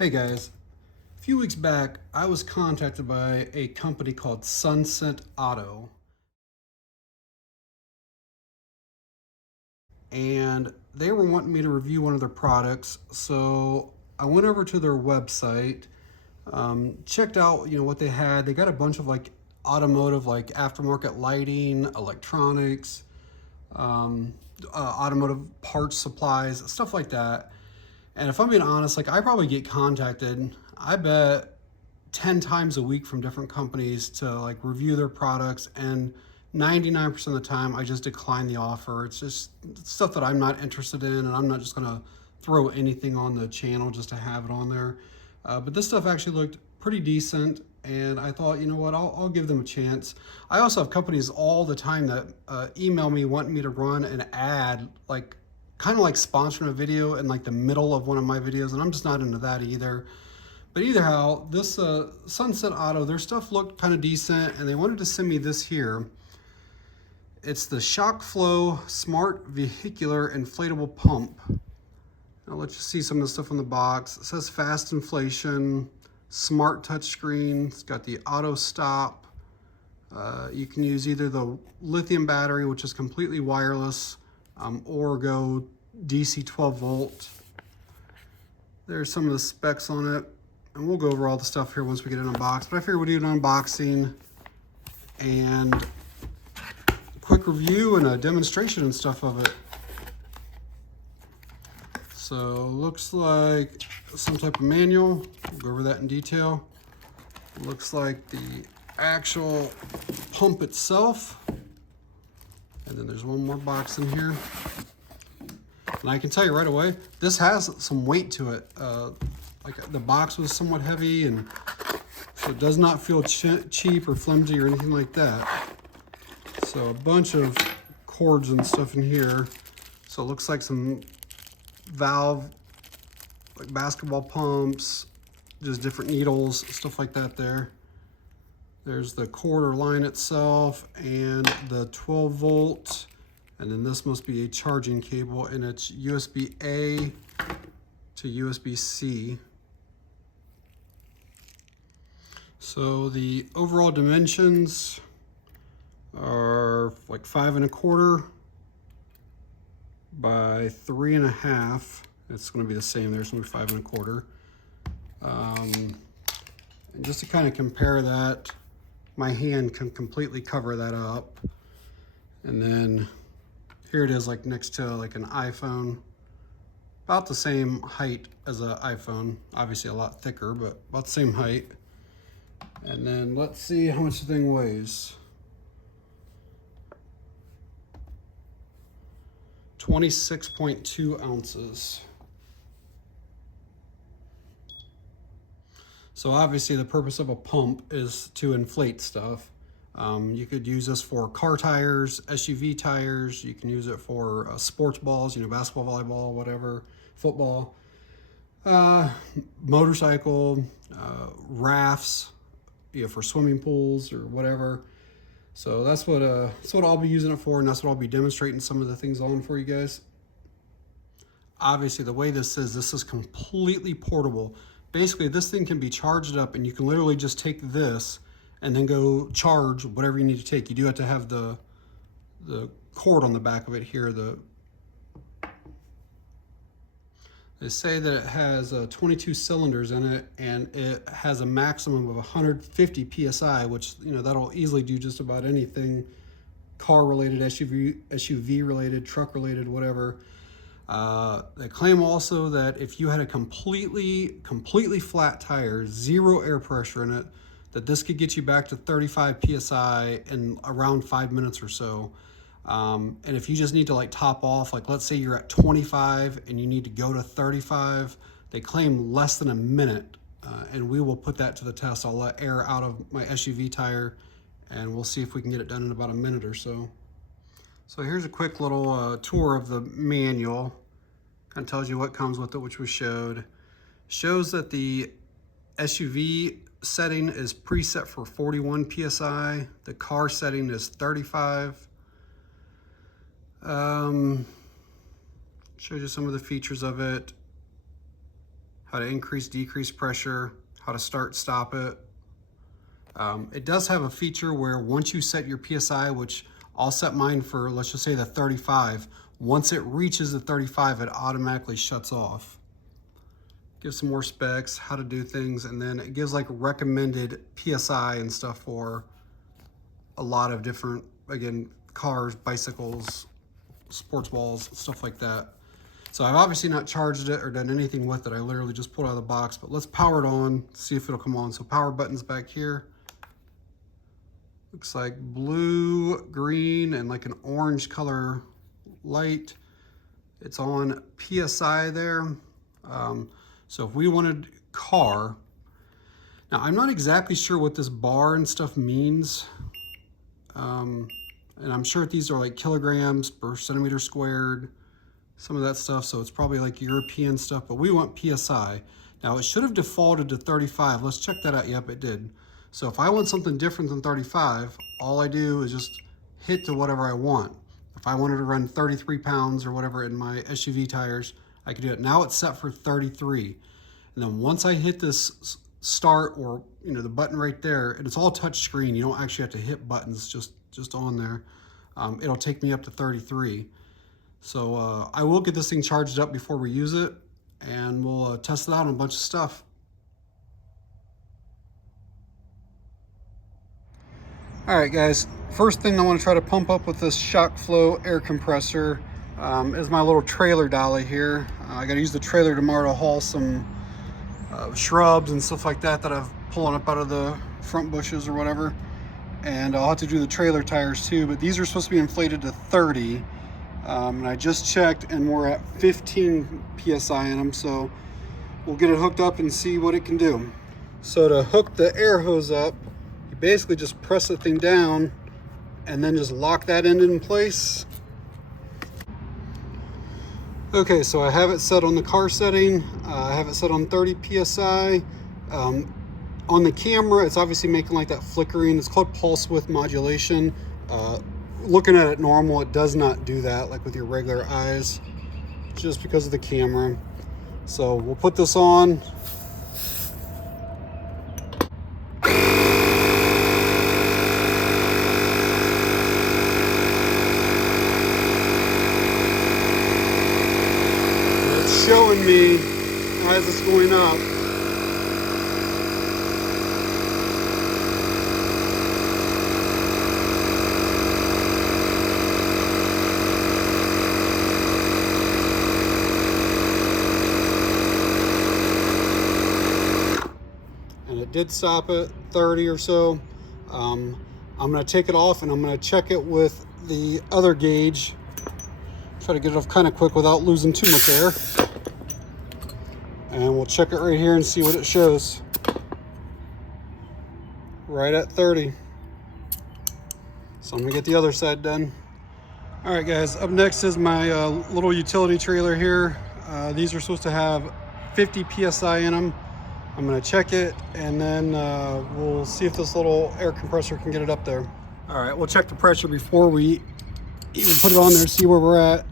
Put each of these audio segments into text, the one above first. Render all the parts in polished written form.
Hey guys, a few weeks back I was contacted by a company called SuncentAuto, and they were wanting me to review one of their products. So I went over to their website, checked out what they had. They got a bunch of like automotive, like aftermarket lighting, electronics, automotive parts, supplies, stuff like that. And if I'm being honest, like I probably get contacted, I bet 10 times a week from different companies to like review their products, and 99% of the time I just decline the offer. It's just stuff that I'm not interested in, and I'm not just gonna throw anything on the channel just to have it on there. But this stuff actually looked pretty decent, and I thought, you know what, I'll give them a chance. I also have companies all the time that email me wanting me to run an ad, like kind of like sponsoring a video in like the middle of one of my videos, and I'm just not into that either. But either how, this SuncentAuto, their stuff looked kind of decent, and they wanted to send me this here. It's the ShockFlo Smart Vehicular Inflatable Pump. I'll let you see some of the stuff on the box. It says fast inflation, smart touchscreen. It's got the auto stop. You can use either the lithium battery, which is completely wireless, or go DC 12 volt. There's some of the specs on it, and we'll go over all the stuff here once we get it unboxed. But I figured we'd do an unboxing and a quick review and a demonstration and stuff of it. So looks like some type of manual. We'll go over that in detail. Looks like the actual pump itself. And then there's one more box in here. And I can tell you right away, this has some weight to it. Like the box was somewhat heavy, and so it does not feel cheap or flimsy or anything like that. So a bunch of cords and stuff in here. So it looks like some valve, like basketball pumps, just different needles, stuff like that there. There's the cord or line itself and the 12 volt. And then this must be a charging cable, and it's USB-A to USB-C. So the overall dimensions are like 5 1/4 by 3 1/2. It's going to be the same there. It's going to be 5 1/4. And just to kind of compare that, my hand can completely cover that up. And then here it is, like next to like an iPhone, about the same height as an iPhone, obviously a lot thicker, but about the same height. And then let's see how much the thing weighs. 26.2 ounces. So obviously the purpose of a pump is to inflate stuff. You could use this for car tires, SUV tires. You can use it for sports balls, basketball, volleyball, whatever, football, motorcycle, rafts, for swimming pools or whatever. So that's what I'll be using it for, and that's what I'll be demonstrating some of the things on for you guys. Obviously, the way this is completely portable. Basically, this thing can be charged up, and you can literally just take this and then go charge whatever you need to take. You do have to have the cord on the back of it here. They say that it has 22 cylinders in it, and it has a maximum of 150 PSI, which, that'll easily do just about anything car related, SUV related, truck related, whatever. They claim also that if you had a completely flat tire, zero air pressure in it, that this could get you back to 35 PSI in around 5 minutes or so. And if you just need to like top off, like let's say you're at 25 and you need to go to 35, they claim less than a minute. And we will put that to the test. I'll let air out of my SUV tire, and we'll see if we can get it done in about a minute or so. So here's a quick little tour of the manual. Kind of tells you what comes with it, which we showed. Shows that the SUV setting is preset for 41 PSI. The car setting is 35. Shows you some of the features of it. how to increase, decrease pressure, how to start, stop it. It does have a feature where once you set your PSI, which I'll set mine for, let's just say the 35, once it reaches the 35, it automatically shuts off. Gives some more specs, how to do things, and then it gives like recommended PSI and stuff for a lot of different, again, cars, bicycles, sports balls, stuff like that. So I've obviously not charged it or done anything with it. I literally just pulled it out of the box, but let's power it on, see if it'll come on. So power button's back here. Looks like blue, green, and like an orange color light. It's on PSI there. So if we wanted car, now I'm not exactly sure what this bar and stuff means. And I'm sure these are like kilograms per centimeter squared, some of that stuff. So it's probably like European stuff, but we want PSI. Now it should have defaulted to 35. Let's check that out. Yep, it did. So if I want something different than 35, all I do is just hit to whatever I want. If I wanted to run 33 pounds or whatever in my SUV tires, I could do it. Now it's set for 33. And then once I hit this start, or the button right there, and it's all touch screen, you don't actually have to hit buttons, just on there. It'll take me up to 33. So I will get this thing charged up before we use it, and we'll test it out on a bunch of stuff. All right, guys, first thing I want to try to pump up with this ShockFlo air compressor is my little trailer dolly here. I got to use the trailer tomorrow to haul some shrubs and stuff like that I've pulling up out of the front bushes or whatever. And I'll have to do the trailer tires too, but these are supposed to be inflated to 30. And I just checked and we're at 15 PSI in them, so we'll get it hooked up and see what it can do. So to hook the air hose up, you basically just press the thing down and then just lock that end in place. Okay, so I have it set on the car setting. I have it set on 30 PSI. On the camera, it's obviously making like that flickering. It's called pulse width modulation. Looking at it normal, it does not do that like with your regular eyes, just because of the camera. So we'll put this on. It's showing me as it's going up. It did stop at 30 or so. I'm going to take it off and I'm going to check it with the other gauge. Try to get it off kind of quick without losing too much air. And we'll check it right here and see what it shows. Right at 30. So I'm going to get the other side done. All right, guys, up next is my little utility trailer here. These are supposed to have 50 PSI in them. I'm going to check it and then we'll see if this little air compressor can get it up there. All right, we'll check the pressure before we even put it on there, see where we're at.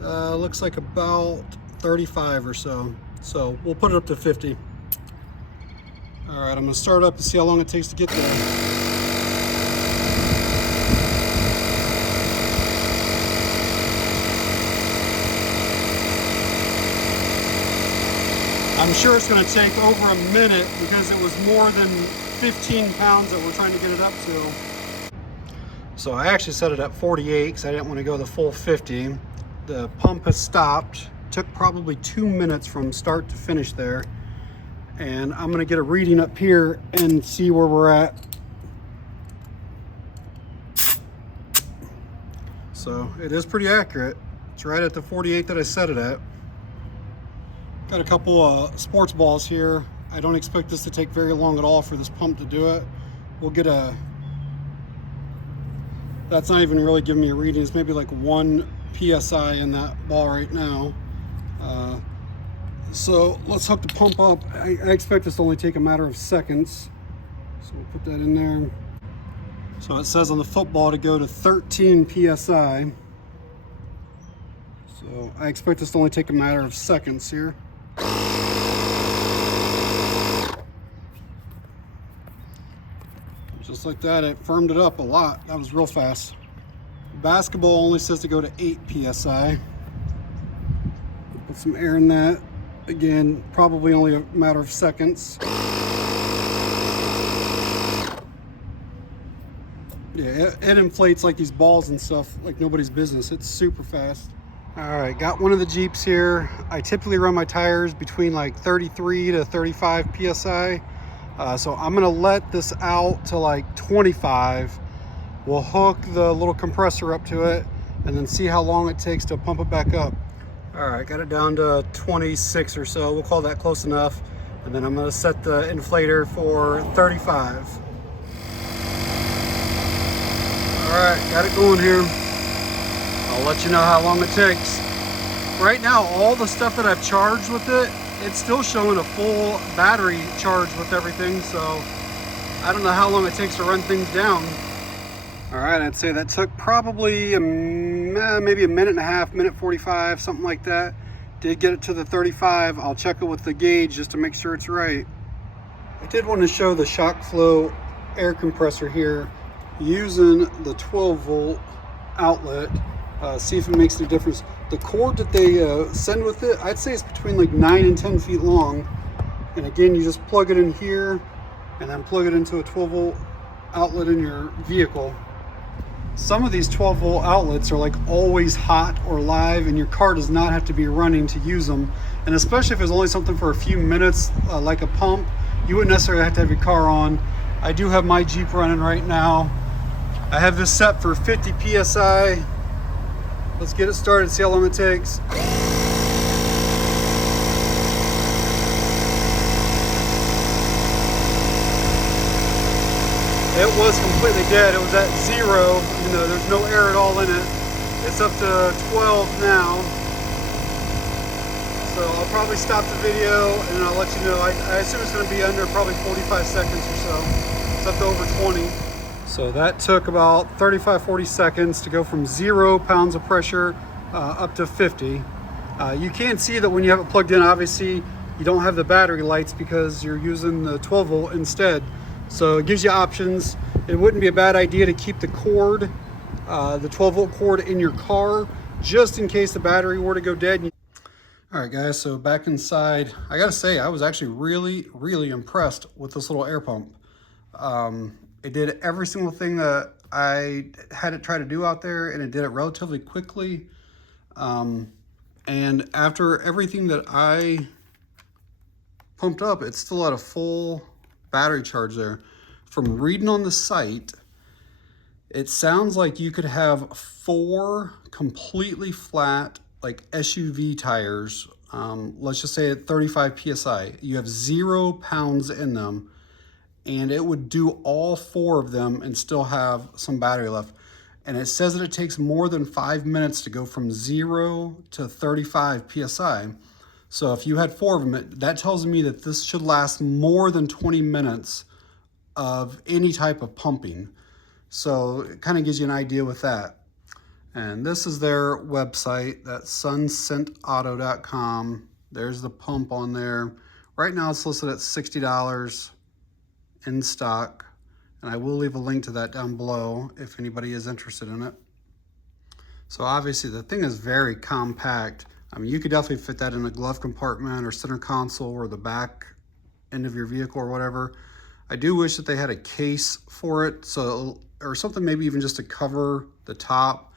Looks like about 35 or so. So we'll put it up to 50. All right, I'm going to start up and see how long it takes to get there. I'm sure it's going to take over a minute because it was more than 15 pounds that we're trying to get it up to. So I actually set it at 48 because I didn't want to go the full 50. The pump has stopped. Took probably 2 minutes from start to finish there. And I'm going to get a reading up here and see where we're at. So it is pretty accurate. It's right at the 48 that I set it at. Got a couple sports balls here. I don't expect this to take very long at all for this pump to do it. We'll get a, that's not even really giving me a reading. It's maybe like 1 PSI in that ball right now. So let's hook the pump up. I expect this to only take a matter of seconds. So we'll put that in there. So it says on the football to go to 13 PSI. So I expect this to only take a matter of seconds here. Just like that, it firmed it up a lot. That was real fast. Basketball only says to go to 8 PSI. Put some air in that. Again, probably only a matter of seconds. Yeah, it inflates like these balls and stuff like nobody's business. It's super fast. All right, got one of the Jeeps here. I typically run my tires between like 33 to 35 PSI. So I'm gonna let this out to like 25. We'll hook the little compressor up to it and then see how long it takes to pump it back up. All right, got it down to 26 or so. We'll call that close enough. And then I'm gonna set the inflator for 35. All right, got it going here. I'll let you know how long it takes. Right now, all the stuff that I've charged with it, it's still showing a full battery charge with everything, so I don't know how long it takes to run things down. All right, I'd say that took probably maybe a minute and a half, minute 45, something like that. Did get it to the 35. I'll check it with the gauge just to make sure it's right. I did want to show the ShockFlo air compressor here using the 12 volt outlet, see if it makes any difference. The cord that they send with it, I'd say it's between like 9 and 10 feet long. And again, you just plug it in here and then plug it into a 12 volt outlet in your vehicle. Some of these 12 volt outlets are like always hot or live, and your car does not have to be running to use them. And especially if it's only something for a few minutes, like a pump, you wouldn't necessarily have to have your car on. I do have my Jeep running right now. I have this set for 50 PSI. Let's get it started, see how long it takes. It was completely dead. It was at 0, even though there's no air at all in it. It's up to 12 now. So I'll probably stop the video and I'll let you know. I assume it's gonna be under probably 45 seconds or so. It's up to over 20. So that took about 35, 40 seconds to go from 0 pounds of pressure up to 50. You can see that when you have it plugged in, obviously you don't have the battery lights because you're using the 12 volt instead. So it gives you options. It wouldn't be a bad idea to keep the cord, the 12 volt cord in your car, just in case the battery were to go dead. All right guys, so back inside, I gotta say, I was actually really impressed with this little air pump. It did every single thing that I had it try to do out there, and it did it relatively quickly. And after everything that I pumped up, it's still at a full battery charge there. From reading on the site, it sounds like you could have 4 completely flat, like SUV tires, let's just say at 35 PSI. You have 0 pounds in them, and it would do all 4 of them and still have some battery left. And it says that it takes more than 5 minutes to go from 0 to 35 PSI. So if you had 4 of them, that tells me that this should last more than 20 minutes of any type of pumping. So it kind of gives you an idea with that. And this is their website, that's SuncentAuto.com. There's the pump on there. Right now it's listed at $60 in stock. And I will leave a link to that down below if anybody is interested in it. So obviously the thing is very compact. I mean, you could definitely fit that in a glove compartment or center console or the back end of your vehicle or whatever. I do wish that they had a case for it, so, or something maybe even just to cover the top.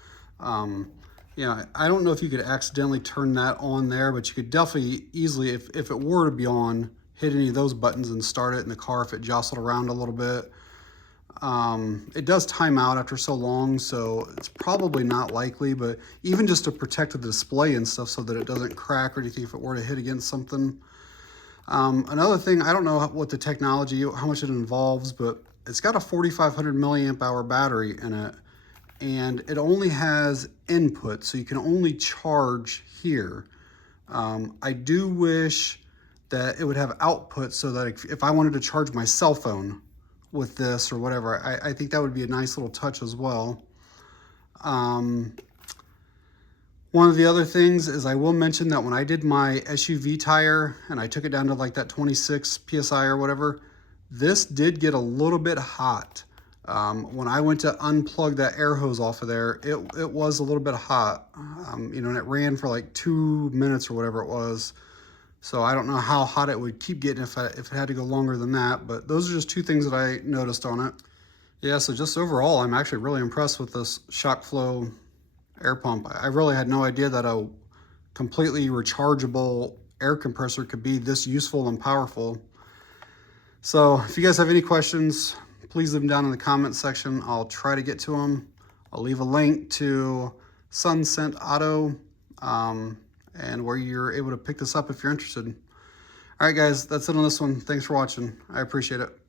Yeah, I don't know if you could accidentally turn that on there, but you could definitely easily, if it were to be on, hit any of those buttons and start it in the car if it jostled around a little bit. It does time out after so long, so it's probably not likely, but even just to protect the display and stuff so that it doesn't crack or anything if it were to hit against something. Another thing, I don't know what the technology, how much it involves, but it's got a 4,500 milliamp hour battery in it, and it only has input, so you can only charge here. I do wish that it would have output so that if I wanted to charge my cell phone with this or whatever, I think that would be a nice little touch as well. One of the other things is I will mention that when I did my SUV tire and I took it down to like that 26 PSI or whatever, this did get a little bit hot. When I went to unplug that air hose off of there, it was a little bit hot, you know, and it ran for like 2 minutes or whatever it was. So I don't know how hot it would keep getting if it had to go longer than that, but those are just two things that I noticed on it. Yeah, so just overall, I'm actually really impressed with this ShockFlo air pump. I really had no idea that a completely rechargeable air compressor could be this useful and powerful. So if you guys have any questions, please leave them down in the comment section. I'll try to get to them. I'll leave a link to SuncentAuto and where you're able to pick this up if you're interested. All right, guys, that's it on this one. Thanks for watching. I appreciate it.